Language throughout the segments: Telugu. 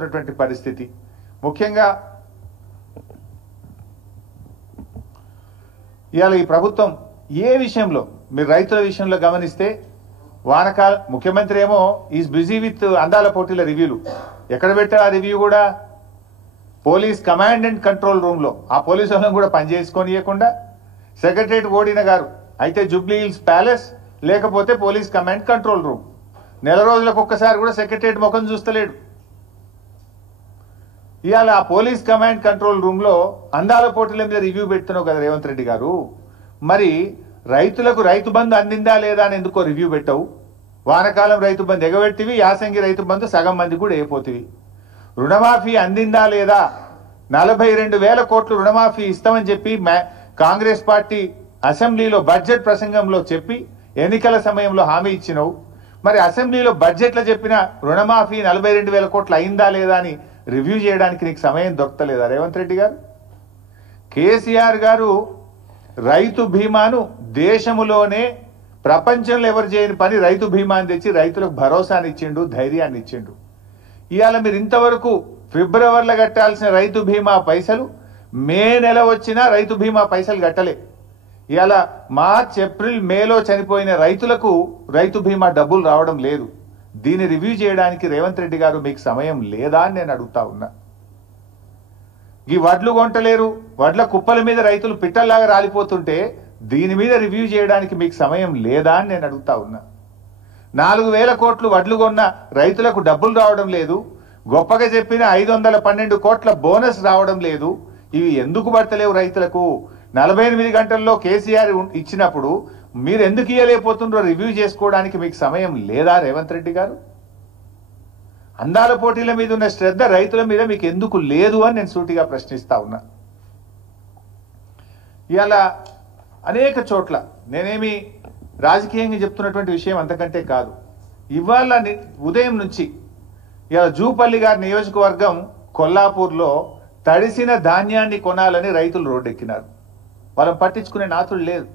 వస్తున్నటువంటి పరిస్థితి. ముఖ్యంగా ఇవాళ ఈ ప్రభుత్వం ఏ విషయంలో మీరు రైతుల విషయంలో గమనిస్తే ముఖ్యమంత్రి ఏమో ఈజ్ బిజీ విత్ అందాల పోటీల రివ్యూలు. ఎక్కడ పెట్టారు ఆ రివ్యూ కూడా? పోలీస్ కమాండ్ అండ్ కంట్రోల్ రూమ్లో. ఆ పోలీసు వాళ్ళని కూడా పనిచేసుకొనియకుండా సెక్రటరేట్ ఓడిన గారు అయితే జూబ్లీ హిల్స్ ప్యాలెస్, లేకపోతే పోలీస్ కమాండ్ కంట్రోల్ రూమ్. నెల రోజులకు ఒక్కసారి కూడా సెక్రటరేట్ ముఖం చూస్తలేడు. ఇవాళ ఆ పోలీస్ కమాండ్ కంట్రోల్ రూమ్లో అందాల పోటీల మీద రివ్యూ పెడుతున్నావు కదా రేవంత్ రెడ్డి గారు. మరి రైతులకు రైతు బంధు అందిందా లేదా అని ఎందుకో రివ్యూ పెట్టవు? వానకాలం రైతు బంధు ఎగబెట్టివి, యాసంగి రైతు బంధు సగం మంది కూడా అయిపోతివి. రుణమాఫీ అందిందా లేదా? 42,000 కోట్లు రుణమాఫీ ఇస్తామని చెప్పి కాంగ్రెస్ పార్టీ అసెంబ్లీలో బడ్జెట్ ప్రసంగంలో చెప్పి ఎన్నికల సమయంలో హామీ ఇచ్చినవు. మరి అసెంబ్లీలో బడ్జెట్లో చెప్పిన రుణమాఫీ 42,000 కోట్లు అయిందా లేదా అని రివ్యూ చేయడానికి నీకు సమయం దొరకలేదా రేవంత్ రెడ్డి గారు? కేసీఆర్ గారు రైతు బీమాను దేశములోనే ప్రపంచంలో ఎవరు చేయని పని రైతు బీమాని తెచ్చి రైతులకు భరోసాని ఇచ్చిండు, ధైర్యాన్ని ఇచ్చిండు. ఇవాళ మీరు ఇంతవరకు ఫిబ్రవరిలో కట్టాల్సిన రైతు బీమా పైసలు మే నెల వచ్చినా రైతు బీమా పైసలు కట్టలే. ఇవాళ మార్చ్, ఏప్రిల్, మేలో చనిపోయిన రైతులకు రైతు బీమా డబ్బులు రావడం లేదు. దీన్ని రివ్యూ చేయడానికి రేవంత్ రెడ్డి గారు మీకు సమయం లేదా అని నేను అడుగుతా ఉన్నా. ఈ వడ్లు కొంటలేరు, వడ్ల కుప్పల మీద రైతులు పిట్టల్లాగా రాలిపోతుంటే దీని మీద రివ్యూ చేయడానికి మీకు సమయం లేదా అని నేను అడుగుతా ఉన్నా. 4,000 కోట్లు వడ్లు కొన్న రైతులకు డబ్బులు రావడం లేదు. గొప్పగా చెప్పిన 512 కోట్ల బోనస్ రావడం లేదు. ఇవి ఎందుకు పడతలేవు రైతులకు? 48 గంటల్లో కేసీఆర్ ఇచ్చినప్పుడు మీరు ఎందుకు ఇయ్యలేకపోతుండ్రో రివ్యూ చేసుకోవడానికి మీకు సమయం లేదా రేవంత్ రెడ్డి గారు? అందాల పోటీల మీద ఉన్న శ్రద్ధ రైతుల మీద మీకు ఎందుకు లేదు అని నేను సూటిగా ప్రశ్నిస్తా ఉన్నా. ఇవాళ అనేక చోట్ల నేనేమి రాజకీయంగా చెప్తున్నటువంటి విషయం అంతకంటే కాదు. ఇవాళ ఉదయం నుంచి ఇవాళ జూపల్లి గారి నియోజకవర్గం కొల్లాపూర్లో తడిసిన ధాన్యాన్ని కొనాలని రైతులు రోడ్డెక్కినారు. వాళ్ళని పట్టించుకునే నాతుడు లేదు.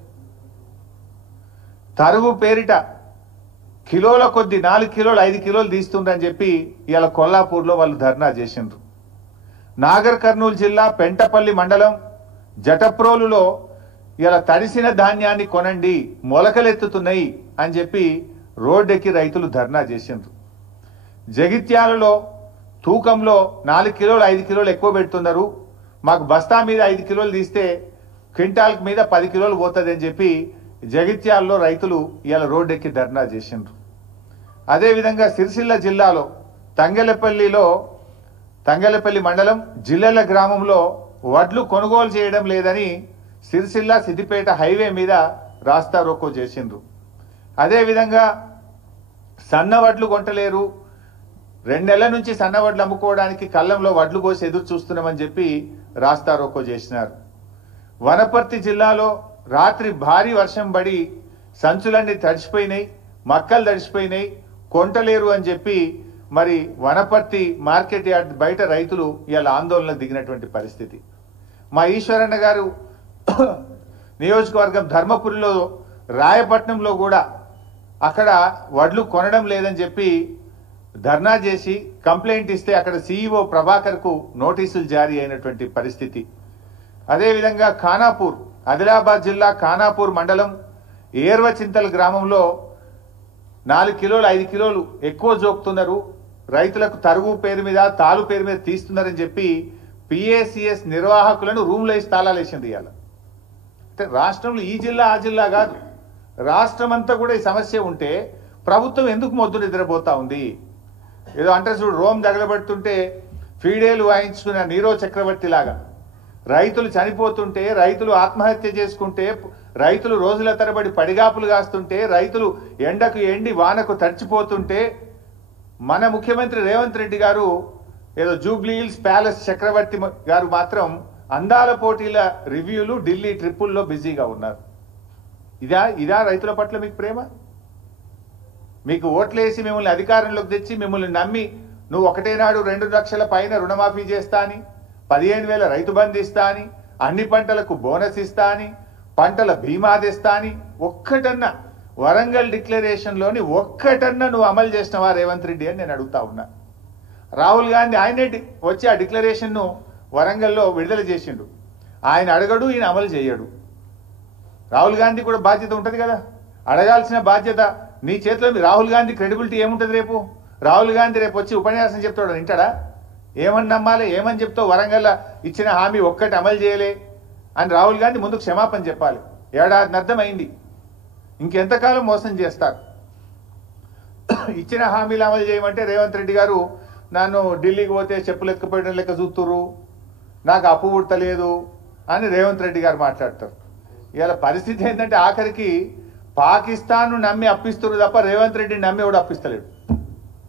తరుగు పేరిట కిలోల కొద్ది 4 కిలోలు 5 కిలోలు తీస్తుండ్రని చెప్పి ఇవాళ కొల్లాపూర్లో వాళ్ళు ధర్నా చేసిండ్రు. నాగర్ కర్నూలు జిల్లా పెంటపల్లి మండలం జటప్రోలులో ఇవాళ తడిసిన ధాన్యాన్ని కొనండి, మొలకలెత్తుతున్నాయి అని చెప్పి రోడ్డెక్కి రైతులు ధర్నా చేసిండ్రు. జగిత్యాలలో తూకంలో 4 కిలోలు 5 కిలోలు ఎక్కువ పెడుతున్నారు, మాకు బస్తా మీద 5 కిలోలు తీస్తే క్వింటాల్ మీద 10 కిలోలు పోతుంది అని చెప్పి జగిత్యాలలో రైతులు ఇవాళ రోడ్డెక్కి ధర్నా చేసిండ్రు. అదేవిధంగా సిరిసిల్ల జిల్లాలో తంగెలపల్లి మండలం జిల్లెల గ్రామంలో వడ్లు కొనుగోలు చేయడం లేదని సిరిసిల్ల సిద్దిపేట హైవే మీద రాస్తా రోకో చేసిండ్రు. అదేవిధంగా సన్న వడ్లు కొంటలేరు, 2 నెలల నుంచి సన్న వడ్లు అమ్ముకోవడానికి కళ్ళంలో వడ్లు పోసి ఎదురు చూస్తున్నామని చెప్పి రాస్తా రోకో చేసినారు. వనపర్తి జిల్లాలో రాత్రి భారీ వర్షం పడి సంచులన్నీ తడిచిపోయినాయి, మక్కలు తడిచిపోయినాయి, కొంటలేరు అని చెప్పి మరి వనపర్తి మార్కెట్ యార్డ్ బయట రైతులు ఇవాళ ఆందోళనకు దిగినటువంటి పరిస్థితి. మా ఈశ్వరన్న గారు నియోజకవర్గం ధర్మపురిలో రాయపట్నంలో కూడా అక్కడ వడ్లు కొనడం లేదని చెప్పి ధర్నా చేసి కంప్లైంట్ ఇస్తే అక్కడ సీఈఓ ప్రభాకర్కు నోటీసులు జారీ అయినటువంటి పరిస్థితి. అదేవిధంగా ఖానాపూర్, ఆదిలాబాద్ జిల్లా ఖానాపూర్ మండలం ఏర్వచింతల గ్రామంలో 4 కిలోలు 5 కిలోలు ఎక్కువ జోకుతున్నారు, రైతులకు తరుగు పేరు మీద తాలు పేరు మీద తీస్తున్నారని చెప్పి పిఏసిఎస్ నిర్వాహకులను రూమ్లో వేసి తాళాలు వేసింది. ఇవాళ అంటే రాష్ట్రంలో ఈ జిల్లా ఆ జిల్లా కాదు, రాష్ట్రం అంతా కూడా ఈ సమస్య ఉంటే ప్రభుత్వం ఎందుకు మొద్దు నిద్రపోతా ఉంది? ఏదో అంటే చూడు, రోమ్ తగలబెడుతుంటే ఫీడేలు వాయించుకున్న నీరో చక్రవర్తి లాగా రైతులు చనిపోతుంటే, రైతులు ఆత్మహత్య చేసుకుంటే, రైతులు రోజుల తరబడి పడిగాపులు కాస్తుంటే, రైతులు ఎండకు ఎండి వానకు తడిచిపోతుంటే మన ముఖ్యమంత్రి రేవంత్ రెడ్డి గారు ఏదో జూబ్లీ హిల్స్ ప్యాలెస్ చక్రవర్తి గారు మాత్రం అందాల పోటీల రివ్యూలు, ఢిల్లీ ట్రిప్పుల్లో బిజీగా ఉన్నారు. ఇదా రైతుల పట్ల మీకు ప్రేమ? మీకు ఓట్లేసి మిమ్మల్ని అధికారంలోకి తెచ్చి మిమ్మల్ని నమ్మి నువ్వు ఒకటేనాడు 2 లక్షల పైన రుణమాఫీ చేస్తా అని, 15,000 రైతు బంధు ఇస్తా అని, అన్ని పంటలకు బోనస్ ఇస్తా అని, పంటల బీమా తెస్తా అని ఒక్కటన్నా వరంగల్ డిక్లరేషన్లోని ఒక్కటన్నా నువ్వు అమలు చేసినవా రేవంత్ రెడ్డి అని నేను అడుగుతా ఉన్నా. రాహుల్ గాంధీ ఆయనే వచ్చి ఆ డిక్లరేషన్ను వరంగల్లో విడుదల చేసిండు. ఆయన అడగడు, ఈయన అమలు చేయడు. రాహుల్ గాంధీ కూడా బాధ్యత ఉంటుంది కదా, అడగాల్సిన బాధ్యత నీ చేతిలో. రాహుల్ గాంధీ క్రెడిబిలిటీ ఏముంటుంది రేపు? రాహుల్ గాంధీ రేపు వచ్చి ఉపన్యాసం చెప్తాడు, వింటాడా? ఏమని నమ్మాలి? ఏమని చెప్తావు? వరంగల్ ఇచ్చిన హామీ ఒక్కటి అమలు చేయలే అని రాహుల్ గాంధీ ముందుకు క్షమాపణ చెప్పాలి. ఏడాదినర్థం అయింది, ఇంకెంతకాలం మోసం చేస్తారు? ఇచ్చిన హామీలు అమలు చేయమంటే రేవంత్ రెడ్డి గారు నన్ను ఢిల్లీకి పోతే చెప్పులు ఎత్తుకుపోయడం లెక్క చూస్తురు, నాకు అప్పు పుట్టలేదు అని రేవంత్ రెడ్డి గారు మాట్లాడతారు. ఇలా పరిస్థితి ఏంటంటే ఆఖరికి పాకిస్తాన్ను నమ్మి అప్పిస్తున్నారు తప్ప రేవంత్ రెడ్డిని నమ్మి కూడా అప్పిస్తలేడు.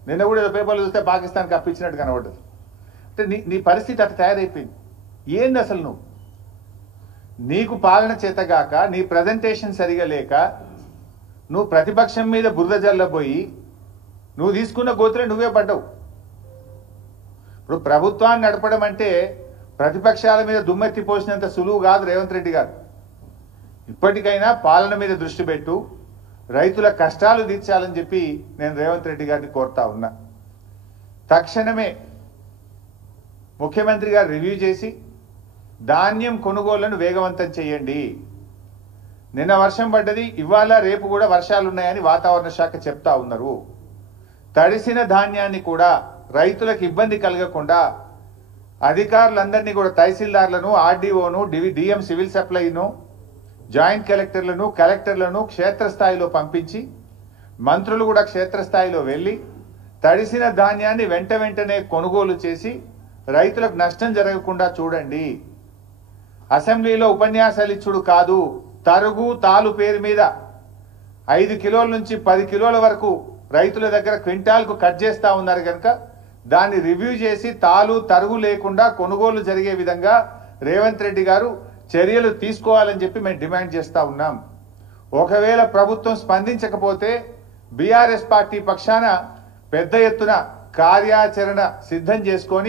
నిన్న కూడా ఏదో పేపర్లు చూస్తే పాకిస్తాన్కి అప్పించినట్టు కనబడ్డది. అంటే నీ పరిస్థితి అట్లా తయారైపోయింది. ఏంది అసలు నీకు పాలన చేతగాక, నీ ప్రజెంటేషన్ సరిగా లేక, నువ్వు ప్రతిపక్షం మీద బురద జల్లబోయి నువ్వు తీసుకున్న గోతులే నువ్వే పడ్డావు. ఇప్పుడు ప్రభుత్వాన్ని నడపడం అంటే ప్రతిపక్షాల మీద దుమ్మెత్తి పోసినంత సులువు కాదు రేవంత్ రెడ్డి గారు. ఇప్పటికైనా పాలన మీద దృష్టి పెట్టు, రైతుల కష్టాలు తీర్చాలని చెప్పి నేను రేవంత్ రెడ్డి గారిని కోరుతా ఉన్నా. తక్షణమే ముఖ్యమంత్రి గారు రివ్యూ చేసి ధాన్యం కొనుగోళ్లను వేగవంతం చేయండి. నిన్న వర్షం పడ్డది, ఇవాళ రేపు కూడా వర్షాలు ఉన్నాయని వాతావరణ శాఖ చెప్తా ఉన్నారు. తడిసిన ధాన్యాన్ని కూడా రైతులకు ఇబ్బంది కలగకుండా అధికారులందరినీ కూడా తహసీల్దార్లను, ఆర్డీఓను, డిఎం సివిల్ సప్లైను, జాయింట్ కలెక్టర్లను, కలెక్టర్లను క్షేత్రస్థాయిలో పంపించి మంత్రులు కూడా క్షేత్రస్థాయిలో వెళ్ళి తడిసిన ధాన్యాన్ని వెంటనే కొనుగోలు చేసి రైతులకు నష్టం జరగకుండా చూడండి. అసెంబ్లీలో ఉపన్యాసాలు ఇచ్చుడు కాదు, తరుగు తాలు పేరు మీద 5 కిలోల నుంచి 10 కిలోల వరకు రైతుల దగ్గర క్వింటాల్కు కట్ చేస్తా ఉన్నారు కనుక దాన్ని రివ్యూ చేసి తాలు తరుగు లేకుండా కొనుగోలు జరిగే విధంగా రేవంత్ రెడ్డి గారు చర్యలు తీసుకోవాలని చెప్పి మేము డిమాండ్ చేస్తా ఉన్నాం. ఒకవేళ ప్రభుత్వం స్పందించకపోతే బీఆర్ఎస్ పార్టీ పక్షాన పెద్ద ఎత్తున కార్యాచరణ సిద్ధం చేసుకొని